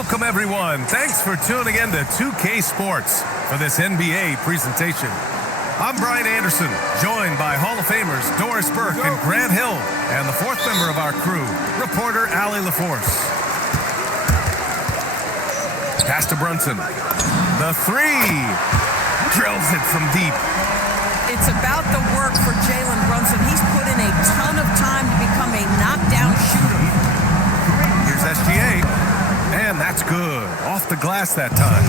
Welcome, everyone. Thanks for tuning in to 2K Sports for this NBA presentation. I'm Brian Anderson, joined by Hall of Famers Doris Burke and Grant Hill, and the fourth member of our crew, reporter Allie LaForce. Pass to Brunson. The three. Drills it from deep. It's about the work for Jalen Brunson. He's put in a ton of time to become a knockdown shooter. Here's SGA. And that's good. Off the glass that time.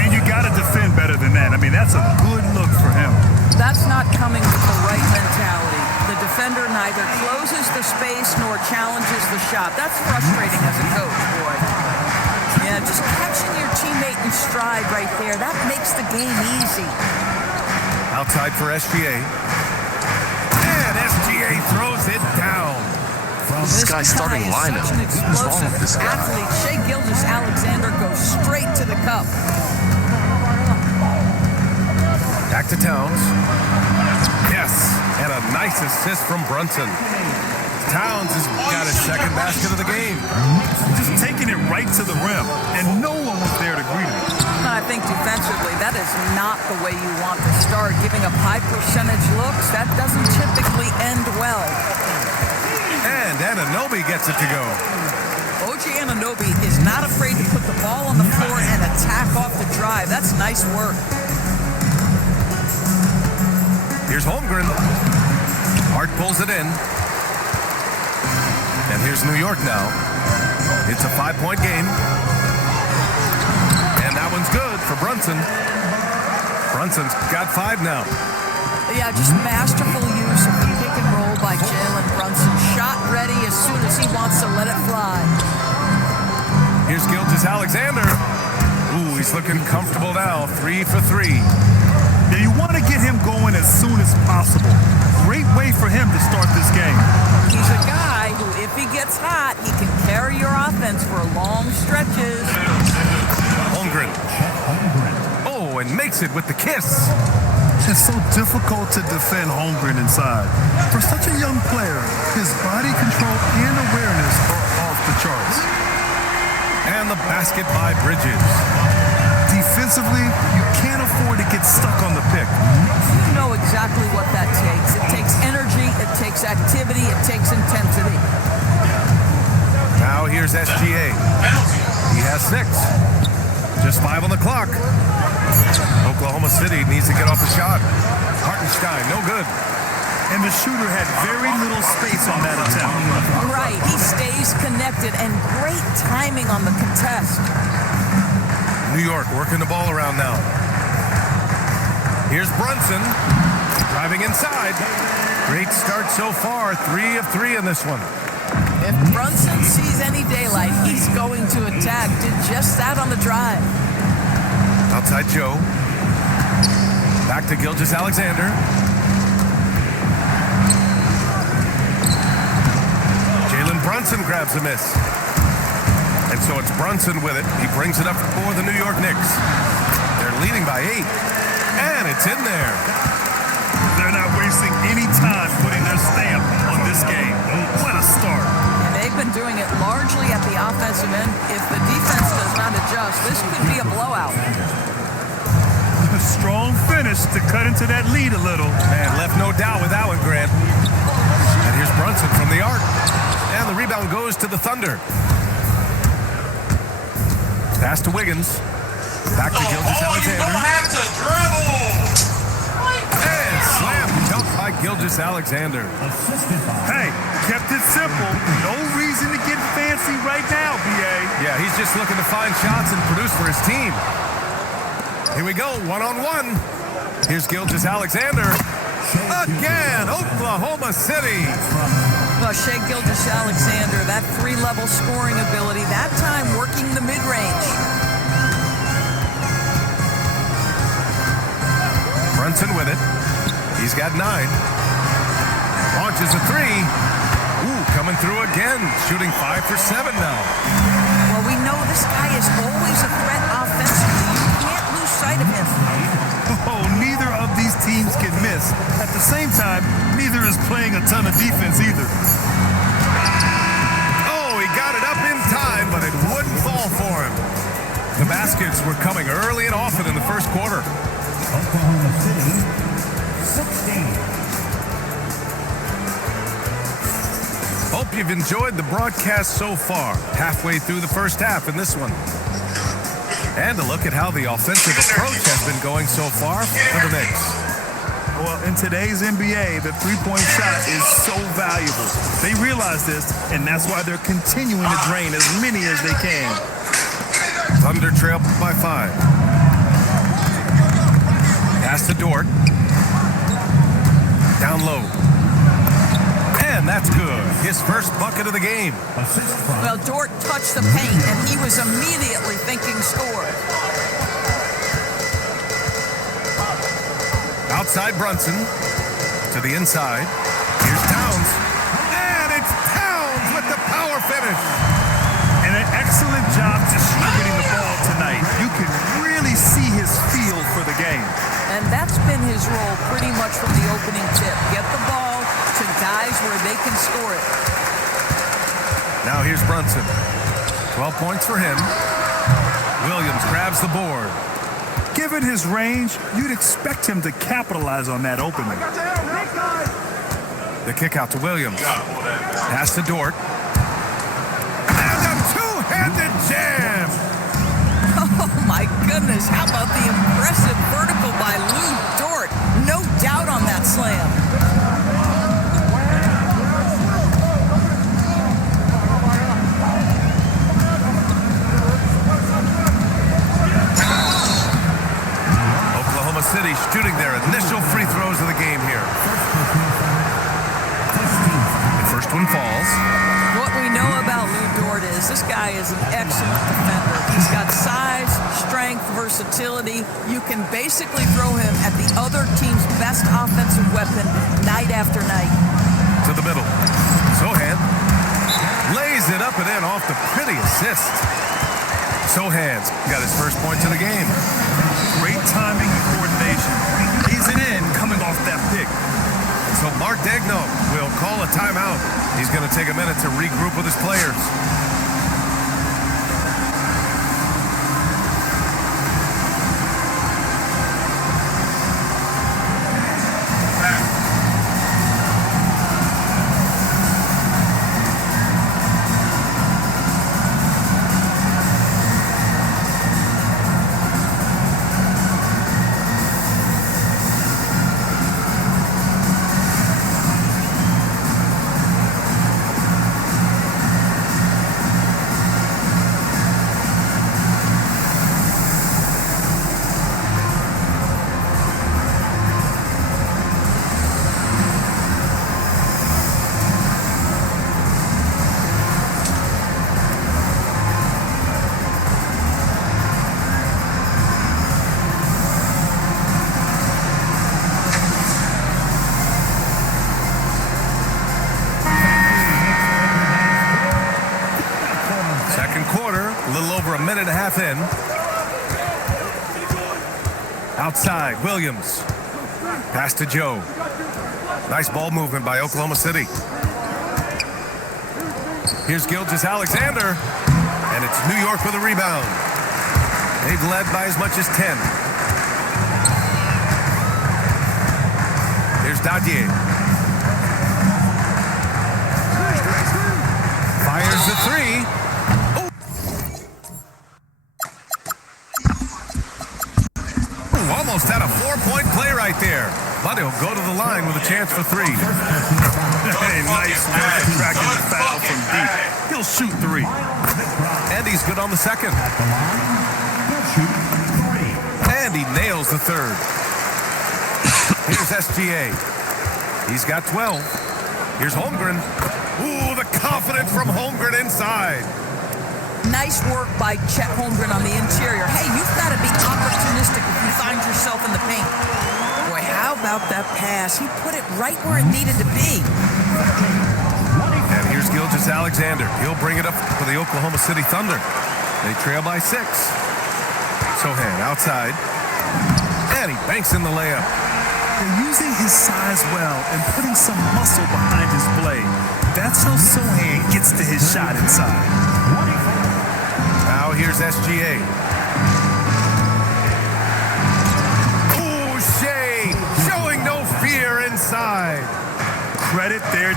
And you got to defend better than that. I mean, that's a good look for him. That's not coming with the right mentality. The defender neither closes the space nor challenges the shot. That's frustrating as a coach, boy. Yeah, just catching your teammate in stride right there, that makes the game easy. Outside for SGA. And SGA throws it down. This guy's starting lineup. Such an explosive What's wrong with this guy? athlete. Shai Gilgeous-Alexander goes straight to the cup. Back to Towns. Yes, and a nice assist from Brunson. Towns has got his second basket of the game. Just taking it right to the rim, and no one was there to greet him. I think defensively, that is not the way you want to start. Giving up high percentage looks, that doesn't typically end well. And Anunoby gets it to go. OG Anunoby is not afraid to put the ball on the floor and attack off the drive. That's nice work. Here's Holmgren. Hart pulls it in. And here's New York now. It's a 5-point game. And that one's good for Brunson. Brunson's got 5 now. Yeah, just masterful use of the pick and roll by Jalen Brunson. Shot ready as soon as he wants to let it fly. Here's Gilgeous-Alexander. Ooh, he's looking comfortable now. 3 for 3. Yeah, you want to get him going as soon as possible. Great way for him to start this game. He's a guy who, if he gets hot, he can carry your offense for long stretches. Holmgren. Oh, and makes it with the kiss. It's so difficult to defend Holmgren inside. For such a young player, his body control and awareness are off the charts. And the basket by Bridges. Defensively, you can't afford to get stuck on the pick. You know exactly what that takes. It takes energy, it takes activity, it takes intensity. Now here's SGA. He has 6. Just 5 on the clock. Oklahoma City needs to get off a shot. Hartenstein, no good. And the shooter had very little space on that attempt. Right, he stays connected and great timing on the contest. New York working the ball around now. Here's Brunson driving inside. Great start so far. 3 of 3 in this one. If Brunson sees any daylight, he's going to attack. Did just that on the drive. Outside Joe. Back to Gilgeous-Alexander. Jalen Brunson grabs a miss. And so it's Brunson with it. He brings it up for the New York Knicks. They're leading by 8. And it's in there. They're not wasting any time putting their stamp on this game. What a start. And they've been doing it largely at the offensive end. If the defense does not adjust, this could be a blowout. A strong finish to cut into that lead a little. Man, left no doubt with that one, Grant. And here's Brunson from the arc. And the rebound goes to the Thunder. Pass to Wiggins. Back to Gilgeous-Alexander. You don't have to dribble. And slam dunk by Gilgeous-Alexander. Hey, kept it simple. No reason to get fancy right now, BA. Yeah, he's just looking to find shots and produce for his team. Here we go, one-on-one. Here's Gilgeous-Alexander. Again, Oklahoma City. Well, Shai Gilgeous-Alexander, that 3-level scoring ability, that time working the mid-range. Brunson with it. He's got 9. Launches a 3. Ooh, coming through again. Shooting 5 for 7 now. Well, we know this guy is always a threat offensively. You can't lose sight of him. Oh, neither of these teams can miss. At the same time, neither is playing a ton of defense either. Oh, he got it up in time, but it wouldn't fall for him. The baskets were coming early and often in the first quarter. Oklahoma City, 16. Hope you've enjoyed the broadcast so far. Halfway through the first half in this one. And a look at how the offensive approach has been going so far for the Knicks. Well, in today's NBA, the three-point shot is so valuable. They realize this, and that's why they're continuing to drain as many as they can. Thunder trail by 5. Pass to Dort. Down low. And that's good. His first bucket of the game. Well, Dort touched the paint, and he was immediately thinking score. Outside Brunson. To the inside. Here's Towns. And it's Towns with the power finish. And an excellent job distributing the ball tonight. You can really see his feel for the game. And that's been his role pretty much from the opening tip. Get the ball to guys where they can score it. Now here's Brunson. 12 points for him. Williams grabs the board. Given his range, you'd expect him to capitalize on that opening. The kick out to Williams. Pass to Dort. And a two-handed jam. Oh, my goodness. How about the impressive vertical by Lou Dort? No doubt on that slam. Oklahoma City shooting their initial free throws of the game here. The first one falls. What we know about Lou Dort is this guy is an excellent defender. He's got size, strength, versatility. You can basically throw him at the other team's best offensive weapon night after night. To the middle. Sohan lays it up and in off the pretty assist. Sohan's got his first points of the game. Great timing and coordination. Lays it in coming off that pick. So Mark Degno will call a timeout. He's going to take a minute to regroup with his players. Minute and a half in. Outside, Williams. Pass to Joe. Nice ball movement by Oklahoma City. Here's Gilgeous-Alexander. And it's New York with a rebound. They've led by as much as 10. Here's Dadier. Fires the three. Almost had a 4-point play right there. But he'll go to the line with a chance for 3. Hey, nice work attracting the foul from deep. He'll shoot 3. And he's good on the second. And he nails the third. Here's SGA. He's got 12. Here's Holmgren. Ooh, the confidence from Holmgren inside. Nice work by Chet Holmgren on the interior. Hey, you've got to be opportunistic if you find yourself in the paint. Boy, how about that pass? He put it right where it needed to be. And here's Gilgeous-Alexander. He'll bring it up for the Oklahoma City Thunder. They trail by 6. Sohan outside. And he banks in the layup. They're using his size well and putting some muscle behind his blade. That's how Sohan gets to his shot inside. Now here's SGA.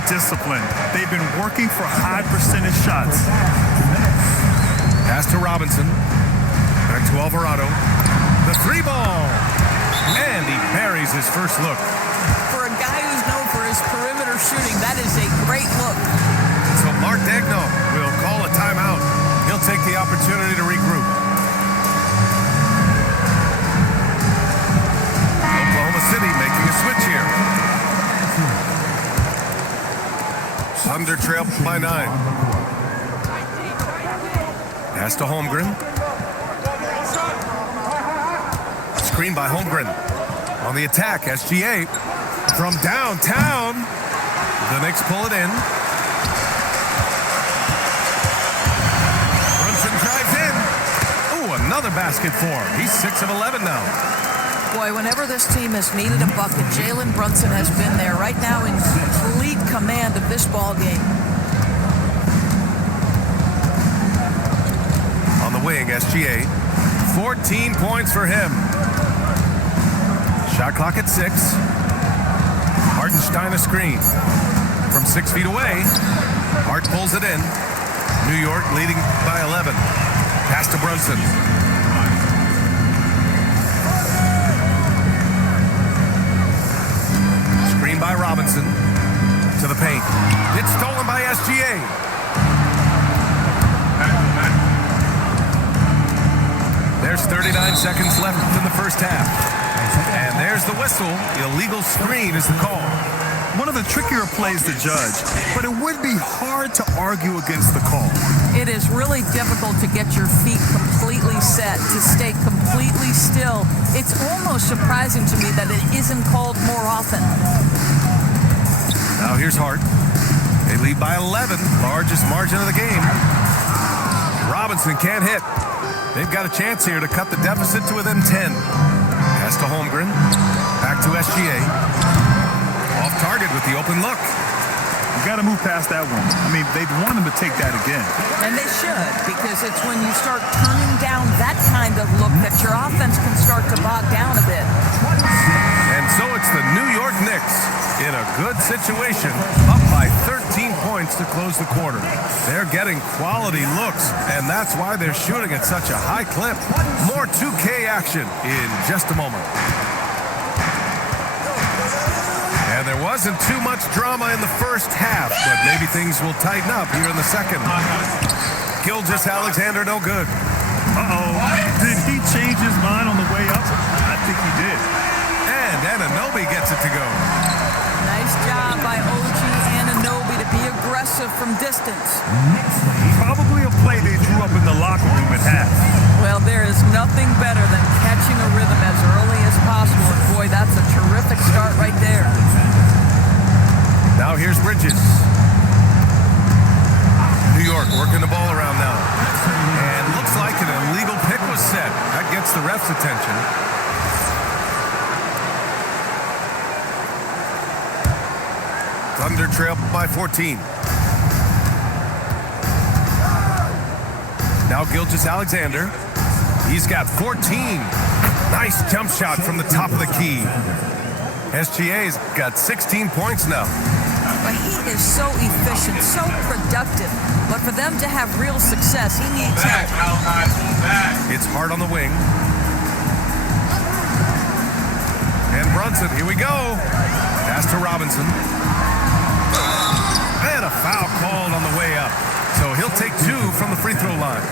discipline. They've been working for high percentage shots. Pass to Robinson. Back to Alvarado. The three ball. And he buries his first look. For a guy who's known for his perimeter shooting, that is a great look. So Mark Dagno will call a timeout. He'll take the opportunity to regroup. Oklahoma City making a switch here. Thunder trail by 9. Pass to Holmgren. Screen by Holmgren. On the attack, SGA. From downtown. The Knicks pull it in. Brunson drives in. Ooh, another basket for him. He's 6 of 11 now. Boy, whenever this team has needed a bucket, Jalen Brunson has been there right now in complete command of this ball game. On the wing, SGA. 14 points for him. Shot clock at 6. Hartenstein a screen. From 6 feet away, Hart pulls it in. New York leading by 11. Pass to Brunson. Screen by Robinson. To the paint. It's stolen by SGA. There's 39 seconds left in the first half. And there's the whistle. Illegal screen is the call. One of the trickier plays to judge, but it would be hard to argue against the call. It is really difficult to get your feet completely set, to stay completely still. It's almost surprising to me that it isn't called more often. Now here's Hart. They lead by 11, largest margin of the game. Robinson can't hit. They've got a chance here to cut the deficit to within 10. Pass to Holmgren. Back to SGA. Off target with the open look. You got to move past that one. I mean, they'd want him to take that again. And they should, because it's when you start turning down that kind of look that your offense can start to bog down a bit. And so it's the New York Knicks in a good situation, up by 13 points to close the quarter. They're getting quality looks, and that's why they're shooting at such a high clip. More 2K action in just a moment. And there wasn't too much drama in the first half, but maybe things will tighten up here in the second. Gilgeous-Alexander no good. Uh-oh. Did he change his mind on the way up? I think he did. And Anunoby gets it to go. Nice job by OG Anunoby to be aggressive from distance. Probably a play they drew up in the locker room at half. Well, there is nothing better than catching a rhythm as early as possible. And boy, that's a terrific start right there. Now here's Bridges. New York working the ball around now. And looks like an illegal pick was set. That gets the ref's attention. Thunder trail by 14. Now Gilgeous-Alexander. He's got 14. Nice jump shot from the top of the key. SGA's got 16 points now. But he is so efficient, so productive. But for them to have real success, he needs help. It's Hart on the wing. And Brunson, here we go. Pass to Robinson. And a foul called on the way up. So he'll take 2 from the free throw line.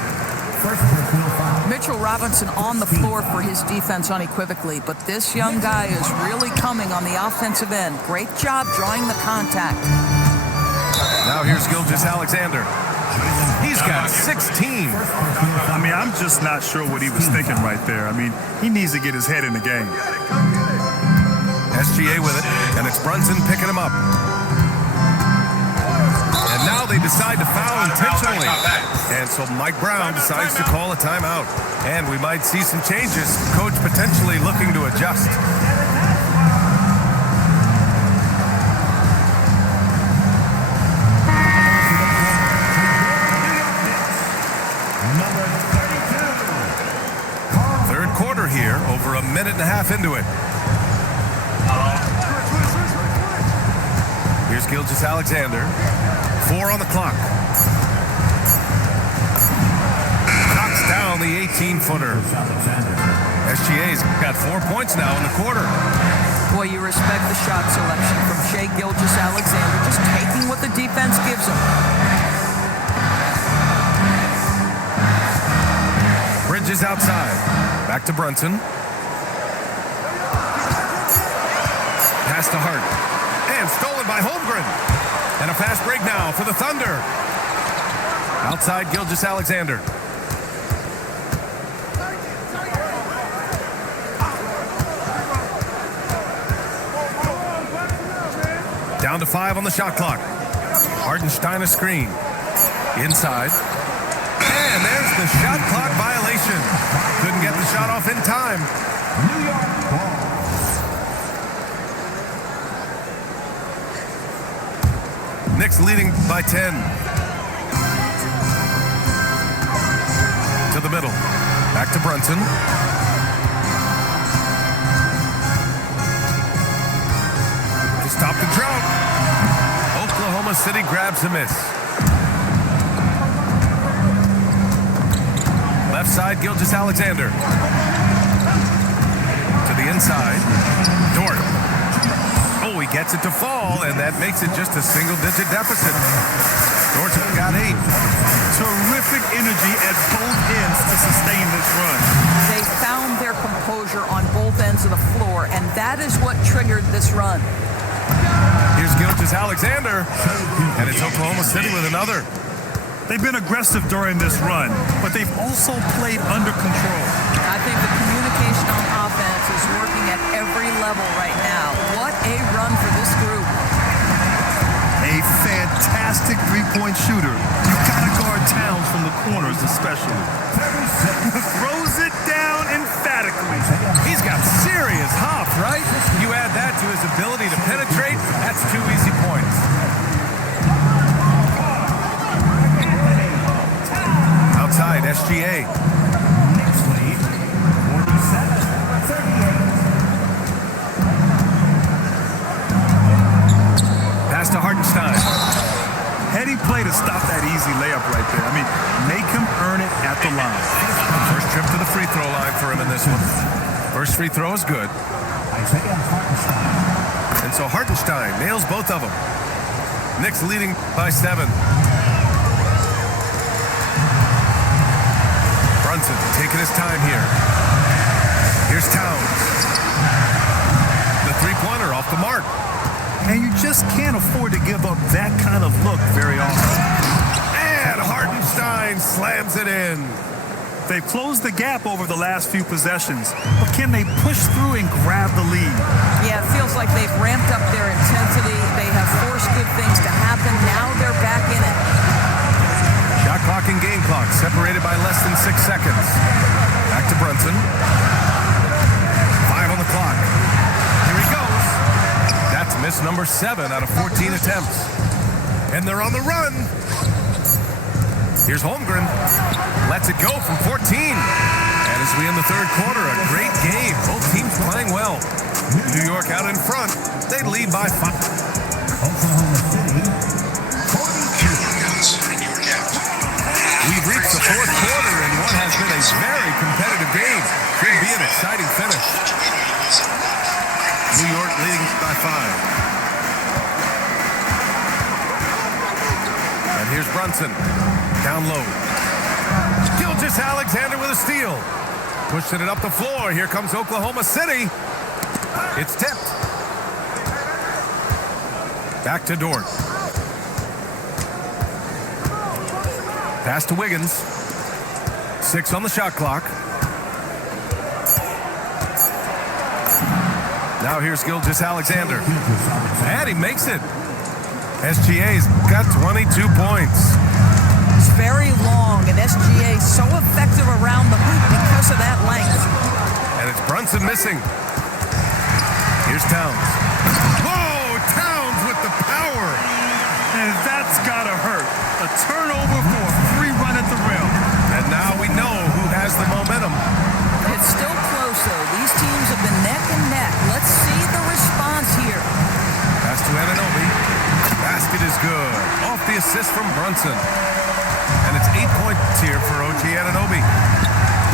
Mitchell Robinson on the floor for his defense unequivocally, but this young guy is really coming on the offensive end. Great job drawing the contact. Now here's Gilgeous-Alexander. He's got 16. I mean, I'm just not sure what he was thinking right there. I mean, he needs to get his head in the game. SGA with it, and it's Brunson picking him up. And now they decide to foul intentionally. And so Mike Brown decides to call a timeout. And we might see some changes. Coach potentially looking to adjust. Third quarter here, over a minute and a half into it. Here's Gilgeous Alexander. 4 on the clock. Knocks down the 18-footer. SGA's got 4 points now in the quarter. Boy, you respect the shot selection from Shai Gilgeous-Alexander, just taking what the defense gives him. Bridges outside. Back to Brunson. Pass to Hart. And stolen by Holmgren. And a fast break now for the Thunder. Outside Gilgeous-Alexander. Down to 5 on the shot clock. Hartenstein a screen. Inside. And there's the shot clock violation. Couldn't get the shot off in time. New York ball. Knicks leading by 10. To the middle. Back to Brunson. To stop the drought. Oklahoma City grabs a miss. Left side, Gilgeous-Alexander. To the inside. Dort. Oh, he gets it to fall, and that makes it just a single-digit deficit. Dort's got 8. Terrific energy at both ends to sustain this run. They found their composure on both ends of the floor, and that is what triggered this run. Here's Gilgeous-Alexander, and it's Oklahoma City with another. They've been aggressive during this run, but they've also played under control. I think the communication on offense is working at every level right now. What a run for this group. A fantastic three-point shooter. You gotta guard Towns from the corners especially. Throws it down emphatically. He's got serious hop, right? You add that to his ability to penetrate, that's 2 easy points. Outside, SGA. Knicks lead 47-38. Pass to Hartenstein. Heady play to stop that easy layup right there. I mean, make him earn it at the line. First trip to the free throw line for him in this one. First free throw is good. Isaiah Hartenstein. And so Hartenstein nails both of them. Knicks leading by 7. Brunson taking his time here. Here's Towns. The three-pointer off the mark. And you just can't afford to give up that kind of look very often. And Hartenstein slams it in. They've closed the gap over the last few possessions, but can they push through and grab the lead? Yeah, it feels like they've ramped up their intensity. They have forced good things to happen. Now they're back in it. Shot clock and game clock separated by less than 6 seconds. Back to Brunson. 5 on the clock. Here he goes. That's miss number 7 out of 14 attempts. And they're on the run. Here's Holmgren. Lets it go from 14. And as we end the third quarter, a great game. Both teams playing well. New York out in front. They lead by 5. Oklahoma City 42. We've reached the fourth quarter in what has been a very competitive game. Could be an exciting finish. New York leading by 5. And here's Brunson. Down low. Gilgeous-Alexander with a steal. Pushing it up the floor. Here comes Oklahoma City. It's tipped. Back to Dort. Pass to Wiggins. 6 on the shot clock. Now here's Gilgeous-Alexander. And he makes it. SGA's got 22 points. It's very long, and SGA so effective around the hoop because of that length. And it's Brunson missing. Here's Towns. Whoa, Towns with the power. And that's gotta hurt. A turnover for a free run at the rim. And now we know who has the momentum. It's still close, though. These teams have been neck and neck. Let's see the response here. Pass to Anunoby. assist from Brunson. And it's 8 points here for OG Anunoby.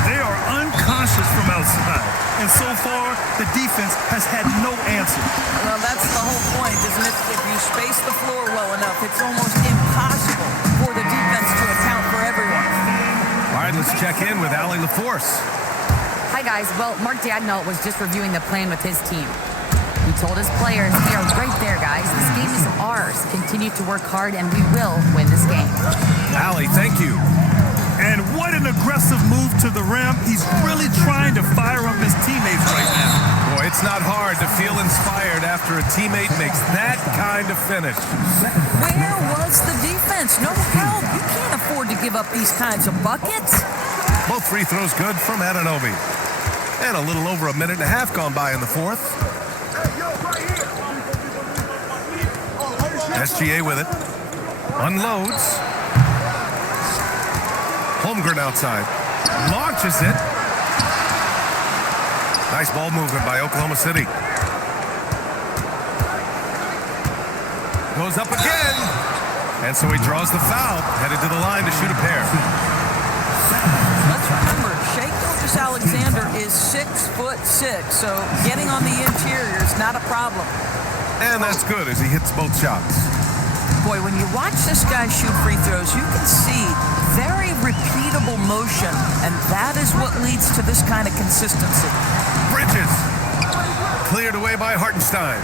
They are unconscious from outside. And so far, the defense has had no answer. Well, that's the whole point, isn't it? If you space the floor well enough, it's almost impossible for the defense to account for everyone. All right, let's check in with Allie LaForce. Hi, guys. Well, Mark Dadnall was just reviewing the plan with his team. He told his players, we are right there, guys. This game is ours. Continue to work hard, and we will win this game. Allie, thank you. And what an aggressive move to the rim. He's really trying to fire up his teammates right now. Boy, it's not hard to feel inspired after a teammate makes that kind of finish. Where was the defense? No help. You can't afford to give up these kinds of buckets. Both free throws good from Anunoby. And a little over a minute and a half gone by in the fourth. SGA with it. Unloads. Holmgren outside. Launches it. Nice ball movement by Oklahoma City. Goes up again. And so he draws the foul. Headed to the line to shoot a pair. Let's remember, Shai Gilgeous-Alexander is 6'6", so getting on the interior is not a problem. And that's good as he hits both shots. Boy, when you watch this guy shoot free throws, you can see very repeatable motion, and that is what leads to this kind of consistency. Bridges. Cleared away by Hartenstein.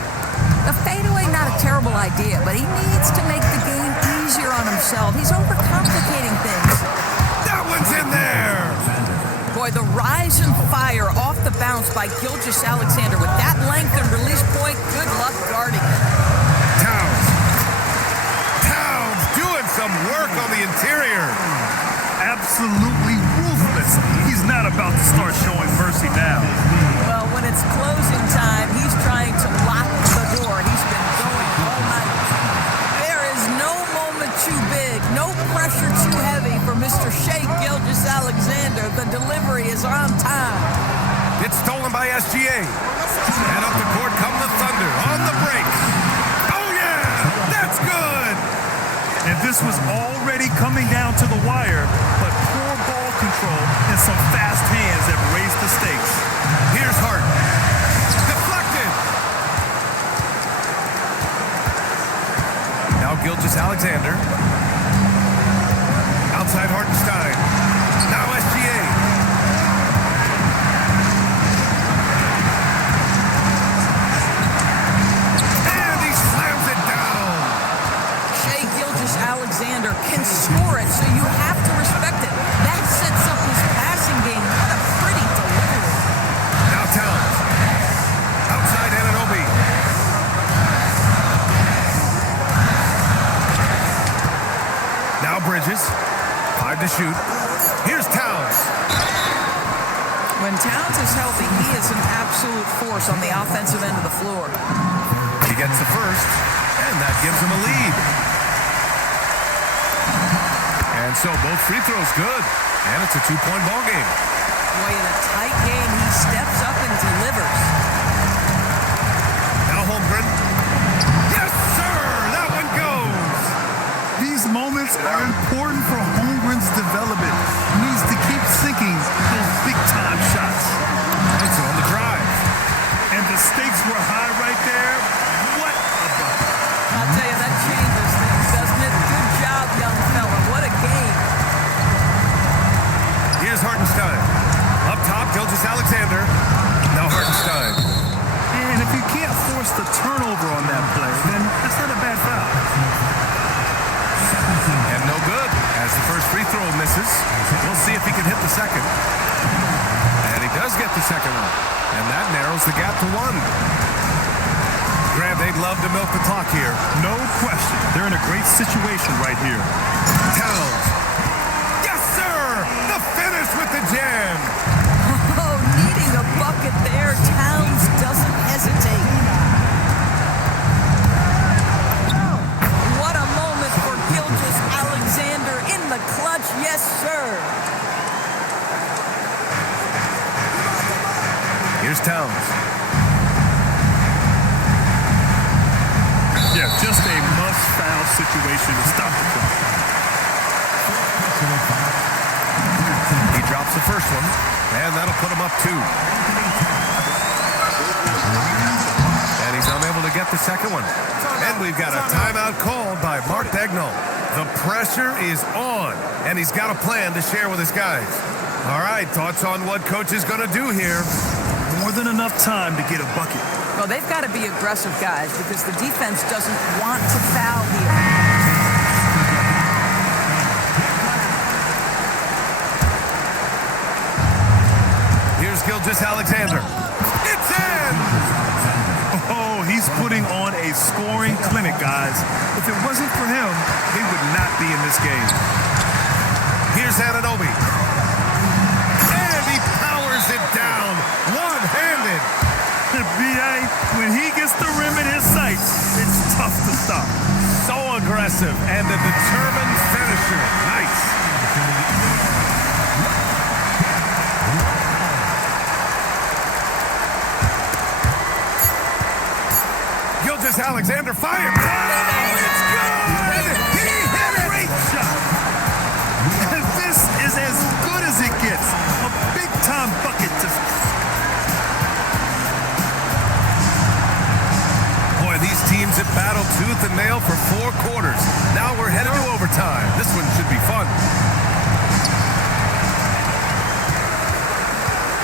The fadeaway, not a terrible idea, but he needs to make the game easier on himself. He's overcomplicating things. That one's in there. Boy, the rise and fire off the bounce by Gilgeous-Alexander with that length and release point, good luck guarding. Towns doing some work on the interior. Absolutely ruthless. He's not about to start showing mercy now. Well, when it's closing time, he's trying to lock the door. He's been going all night. There is no moment too big, no pressure too heavy for Mr. Shai Gilgeous-Alexander. The delivery is on time. It's stolen by SGA. And up the court come the Thunder on the break. Oh, yeah! That's good! And this was already coming down to the wire, but poor ball control and some fast hands have raised the stakes. Here's Hart. Deflected. Now Gilgeous-Alexander. Outside Hartenstein. Now SGA. And he slams it down. Shai Gilgeous-Alexander can score it, so you have to respect it. That sets up his passing game. What a pretty delivery. Now Towns. Outside Anunoby. Now Bridges. 5 to shoot. Here's Towns. When Towns is healthy, he is an absolute force on the offensive end of the floor. He gets the first, and that gives him a lead. And so both free throws good, and it's a 2-point ball game. Boy, in a tight game, he steps up and delivers. Now Holmgren. Yes, sir! That one goes! These moments are important for Holmgren's development. He needs to keep sinking those big-time shots. And so on the drive. And the stakes were high right there. What a bucket. I'll tell you, that changes things, doesn't it? Good job, young fella. What a game. Here's Hartenstein. Up top, Gilgeous-Alexander. Now Hartenstein. And if you can't force the turnover on that play, then that's not a bad foul. And no good, as the first free throw misses. We'll see if he can hit the second. And he does get the second one. And that narrows the gap to 1. Grant, they'd love to milk the clock here. No question. They're in a great situation right here. Towns. Yes, sir! The finish with the jam. Oh, needing a bucket there. Towns doesn't hesitate. What a moment for Gilgeous-Alexander in the clutch. Yes, sir. Here's Towns. Yes, Just a must-foul situation to stop the clock. He drops the first one, and that'll put him up 2. And he's unable to get the second one. And we've got a timeout called by Mark Daigneault. The pressure is on, and he's got a plan to share with his guys. All right, thoughts on what coach is going to do here? More than enough time to get a bucket. Well, they've got to be aggressive, guys, because the defense doesn't want to foul here. Here's Gilgeous-Alexander. It's in! Oh, he's putting on a scoring clinic, guys. If it wasn't for him, they would not be in this game. Here's Anunoby. And he powers it down, one-handed. B.A., when he gets the rim in his sights, it's tough to stop. So aggressive and a determined finisher. Nice. Gilgeous-Alexander fired. Oh, it's good! He hit it! Great shot. This is as good as it gets. A big-time bucket to... Boy, these teams have battled tooth and nail for 4 quarters. Now we're headed to overtime. This one should be fun.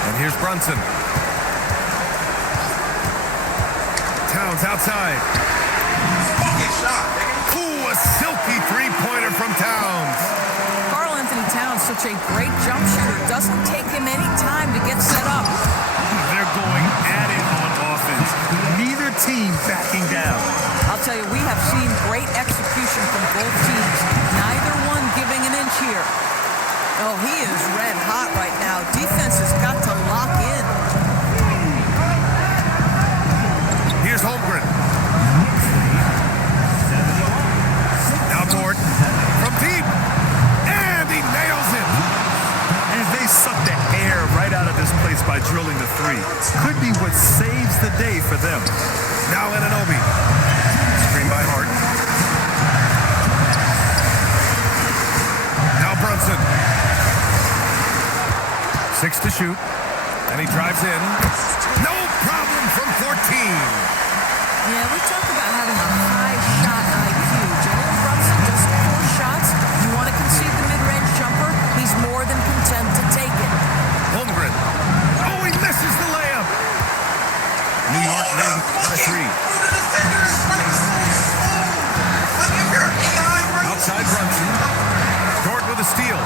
And here's Brunson. Towns outside. Ooh, a silky three-pointer from Towns. Karl Anthony Towns, such a great jump shooter, doesn't take him any time to get set up. They're going at it on offense. Neither team backing down. I'll tell you, we have seen great execution from both teams. Neither one giving an inch here. Oh, he is red hot right now. Defense has got to lock in. Here's Holmgren. Outboard from deep. And he nails it. And they suck the air right out of this place by drilling the 3. Could be what saves the day for them. Now Anunoby. Screen by Hart. Now Brunson. 6 to shoot. And he drives in. No problem from 14. Yeah, we talk about having a high shot IQ. Jalen Brunson just 4 shots. You want to concede the mid-range jumper? He's more than content to take it. Holmgren. Oh, he misses the layup. New York named a 3. Outside Brunson. Dort with a steal.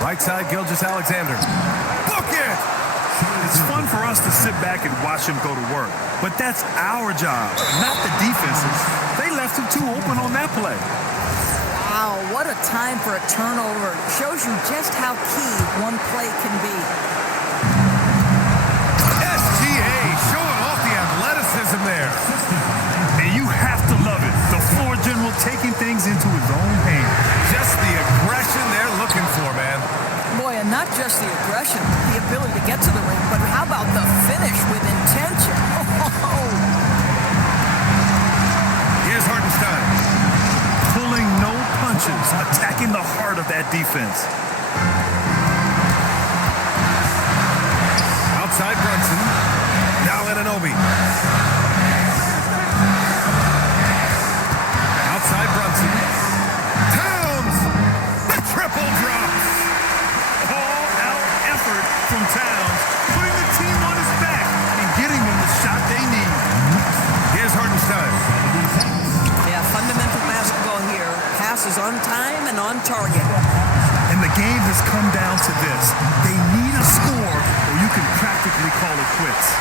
Right side, Gilgeous-Alexander. Book it! It's fun for us to sit back and watch him go to work. But that's our job, not the defense's. They left him too open on that play. Wow, what a time for a turnover. Shows you just how key one play can be. SGA showing off the athleticism there. And you have to love it. The floor general taking things into his own hands. Just the aggression they're looking for, man. Boy, and not just the aggression, the ability to get to the ring, but how about the finish with intention? Here's Hartenstein. Pulling no punches, attacking the heart of that defense. Outside Brunson. Now Anunoby. Outside Brunson. Towns! The triple drops. All-out effort from Towns, putting the team on his back and getting them the shot they need. Here's Hartenstein. Yeah, fundamental basketball here. Passes on time and on target. And the game has come down to this. They need a score or you can practically call it quits.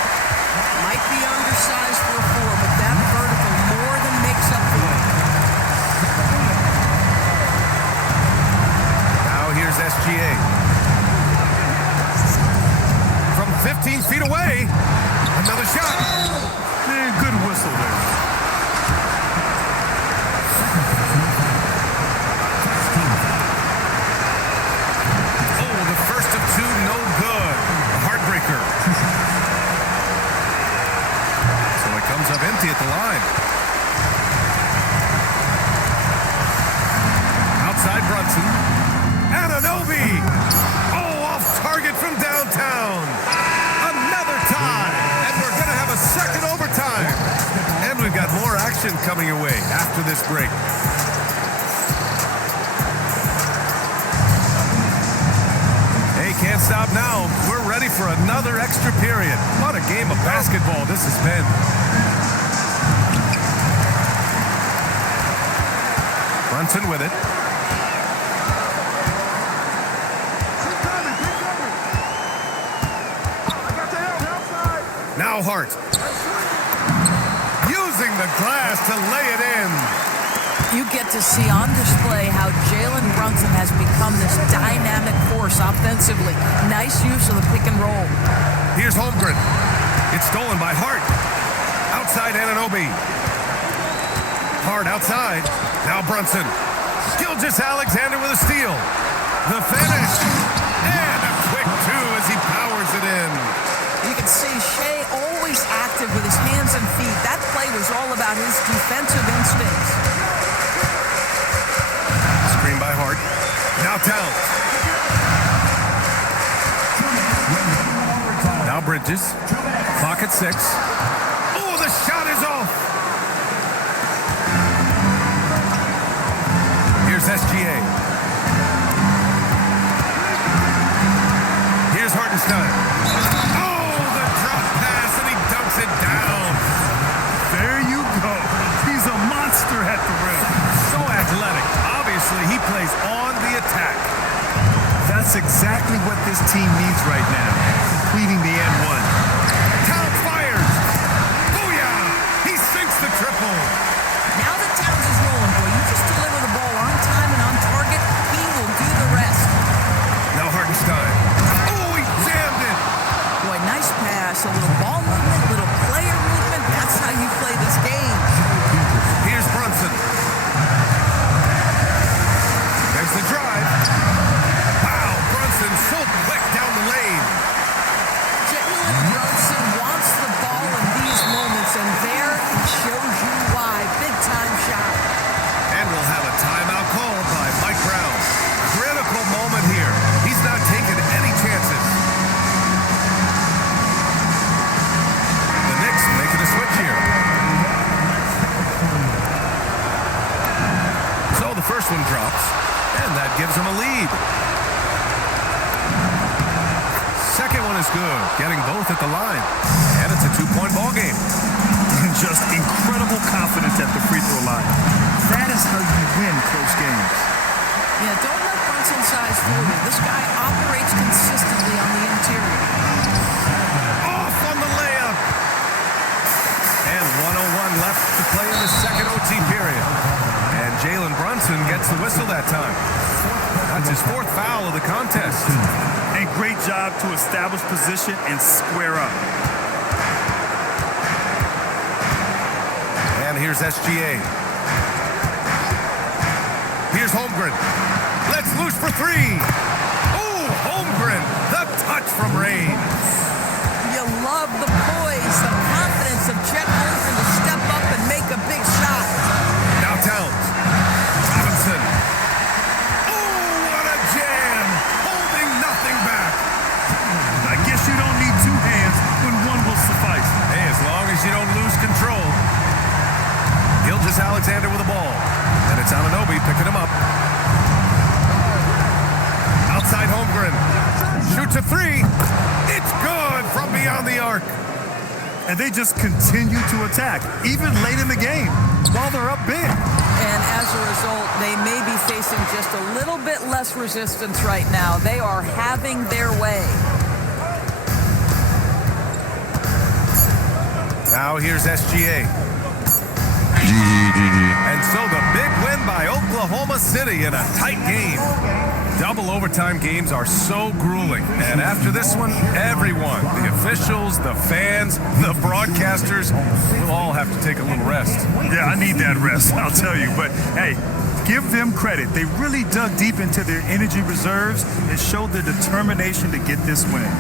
Might be undersized for a 4, but that vertical more than makes up for it. Now here's SGA. From 15 feet away, another shot. Good whistle there. Oh, the first of 2, no good. A heartbreaker. Anunoby! Oh, off target from downtown. Another tie. And we're going to have a second overtime. And we've got more action coming your way after this break. Hey, can't stop now. We're ready for another extra period. What a game of basketball this has been. Brunson with it. Now Hart. Using the glass to lay it in. You get to see on display how Jalen Brunson has become this dynamic force offensively. Nice use of the pick and roll. Here's Holmgren. It's stolen by Hart. Outside Anunoby. Hart outside. Now Brunson. Gilgeous-Alexander with a steal. The finish. And a quick two as he powers it in. You can see Shea always active with his hands and feet. That play was all about his defensive instincts. Screen by Hart. Now Towns. Now Bridges. Clock at 6. Oh, the shot is off. Here's SGA. Here's Hartenstein. Oh, the drop pass, and he dunks it down. There you go. He's a monster at the rim. So athletic. Obviously, he plays on the attack. That's exactly what this team needs right now, completing the N1. Towns fires. Booyah! He sinks the triple. Now that Towns is rolling, boy, you just deliver the ball on time and on target, he will do the rest. Now Hartenstein. Oh, he jammed it. Boy, nice pass, a little ball movement, a little player movement. That's how you play this game. Here's Brunson. There's the drive. Wow, Brunson so quick down the lane. Jalen Brunson wants the ball in these moments, and there he shows you why. Big-time shot. And we'll have a timeout called by Mike Brown. Critical moment here. He's not taking any chances. The Knicks making a switch here. So the first one drops, and that gives them a lead. Second one is good, getting both at the line. And it's a 2-point ball game. And just incredible confidence at the free throw line. That is how you win close games. Yeah, don't let Brunson size fool you. This guy operates consistently on the interior. Off on the layup. And 1:01 left to play in the second OT period. And Jalen Brunson gets the whistle that time. That's his 4th foul of the contest. And great job to establish position and square up. And here's SGA. Here's Holmgren. Let's loose for 3. Oh, Holmgren. The touch from Reigns. You love the poise, the confidence of Chet Holmgren to step up and make a big shot. Now Towns. Robinson. Oh, what a jam. Holding nothing back. I guess you don't need 2 hands when one will suffice. Hey, as long as you don't lose control. Gilgeous-Alexander with the ball. And it's Anunoby picking him up. Outside Holmgren. Shoots a 3. It's good from beyond the arc. And they just continue to attack, even late in the game, while they're up big. And as a result, they may be facing just a little bit less resistance right now. They are having their way. Now here's SGA. And so the big win by Oklahoma City in a tight game. Double overtime games are so grueling. And after this one, everyone, the officials, the fans, the broadcasters, will all have to take a little rest. Yeah, I need that rest, I'll tell you. But, hey, give them credit. They really dug deep into their energy reserves and showed their determination to get this win.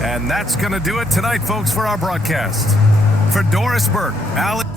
And that's going to do it tonight, folks, for our broadcast. For Doris Burke, Alex.